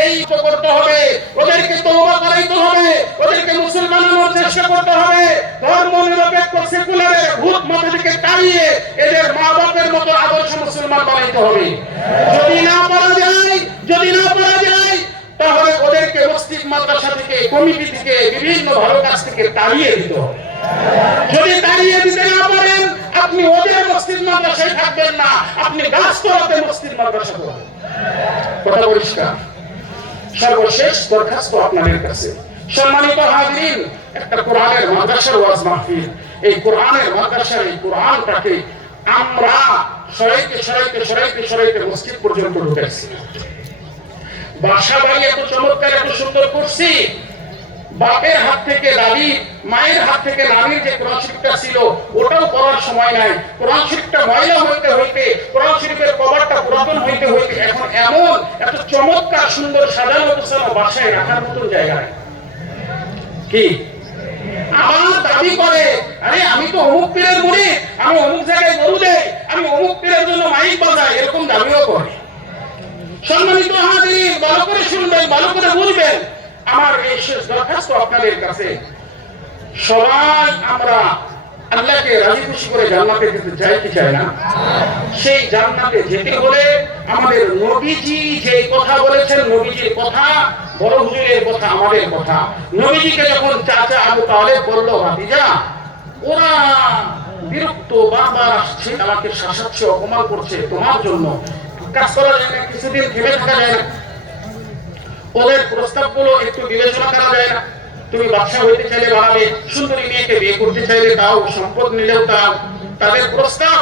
এই তো করতে হবে, ওদেরকে মুসলমান চেষ্টা করতে হবে। এদের মা মতো আদর্শ মুসলমান বানাইতে হবে। যদি না পারা যায় যদি না পারা যায় তাহলে ওদেরকে মসজিদ মাদ্রাসা থেকে বিভিন্ন ভালো কাজ থেকে তাড়িয়ে দিতে যদি তাড়িয়ে দিতে না পারেন, আপনি ওদের মসজিদ মাদ্রাসায় থাকবেন না, আপনি গাছতলাতে মসজিদ মাদ্রাসা করবেন। কথা পরিষ্কার। সর্বশেষ দরখাস্ত আপনাদের কাছে। সম্মানিত হাজিরিন, একটা কোরআনের মাদ্রাসার ওয়াজ মাহফিল। এই কোরআনের মাদ্রাসার এই কোরআনটাকে আমরা সরাইতে সরাইতে সরাইতে সরাইতে মসজিদ পর্যন্ত ঢুকেছি। বাসা বাড়ি এত চমৎকার, এত সুন্দর করছি। বাপের হাত থেকে দাদি, মায়ের হাত থেকে নানির যে কোরআন শরীফটা ছিল, ওটাও করার সময় নাই। কোরআন শরীফটা ময়লা হইতে হইতে, কোরআন শরীফের কভারটা পুরাতন হইতে হইতে, এখন এমন এত চমৎকার, সুন্দর সাজানো গোছানো বাসায় রাখার মতন জায়গা নাই। কি? আমার দাবি করে, আরে আমি তো অমুক পীরের মুড়ি, আমি অমুক জায়গায় গরু দেই, আমি অমুক পীরের জন্য মাইক বাজাই, এরকম দাবিও করে। সম্মানিত ভালো করে শুনবেন, ভালো করে বুঝবেন আমার এই শেষ দরখাস্ত আপনাদের কাছে। সবাই আমরা আল্লাহকে রাজি খুশি করে জান্নাতে যেতে চাই কি চাই না। সেই জান্নাতে যেতে হলে আমাদের নবীজি যে কথা বলেছেন, নবীজির কথা, বড় হুজুরের কথা, আমাদের কথা। নবীজিকে যখন চাচা আবু তালেব বলল, ভাতিজা, ওরা বিরক্ত বারবার আসছে, আমাকে শাসাচ্ছে, অপমান করছে তোমার জন্য। কাজ করা যায় না কিছুদিন থেমে থাকা যায় না। ওদের প্রস্তাবগুলো একটু বিবেচনা করা যায়। না তুমি ব্যবসা হইতে চাইলে বাড়াবে, সুন্দরী মেয়েকে বিয়ে করতে চাইলে তাও সম্পদ নিলেও তাও তাদের প্রস্তাব,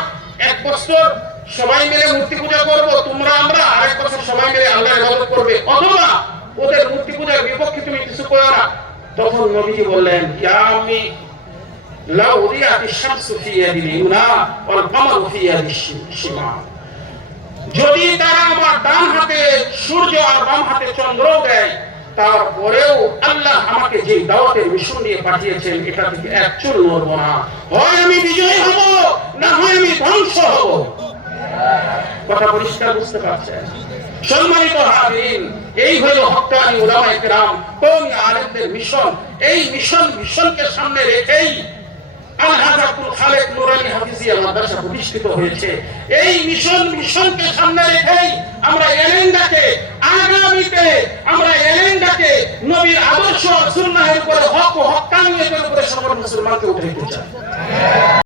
এক বছর সবাই মিলে মূর্তি পূজা করব, তোমরা, আমরা আরেক বছর সবাই মিলে আল্লাহর ইবাদত করবে। অথবা ওদের মূর্তি পূজার বিপক্ষে তুমি কিছু করো না। তখন নবীজি বললেন, ইয়া আমি লাউ রিয়াতি শামসু ফি ইয়াদিল ইউনা ওয়াল কামারু ফি ইয়াদিশ শিমাল যদি তারা আমার ডান হাতে সূর্য আর বাম হাতে চন্দ্র দেয়। তারপরেও আল্লাহ আমাকে যে দাওয়াতের মিশন নিয়ে পাঠিয়েছেন, এটা থেকে এক চুল না। হয় আমি বিজয় হব, না হয় আমি ধ্বংস হব। কথা পরিষ্কার বুঝতে পারছেন? সম্মানিত এই কেরাম কোন আলেমদের মিশন। এই মিশন মিশনকে সামনে রেখেই আল-হাজাকুল খালেক নুরানি হাফিজিয়া মাদ্রাসা প্রতিষ্ঠিত হয়েছে। এই মিশন মিশনকে নবীর আদর্শ সুন্নাহের উপরে হক ও হকানিয়তের উপরে সকল মুসলমানকে উঠাইতে চায়।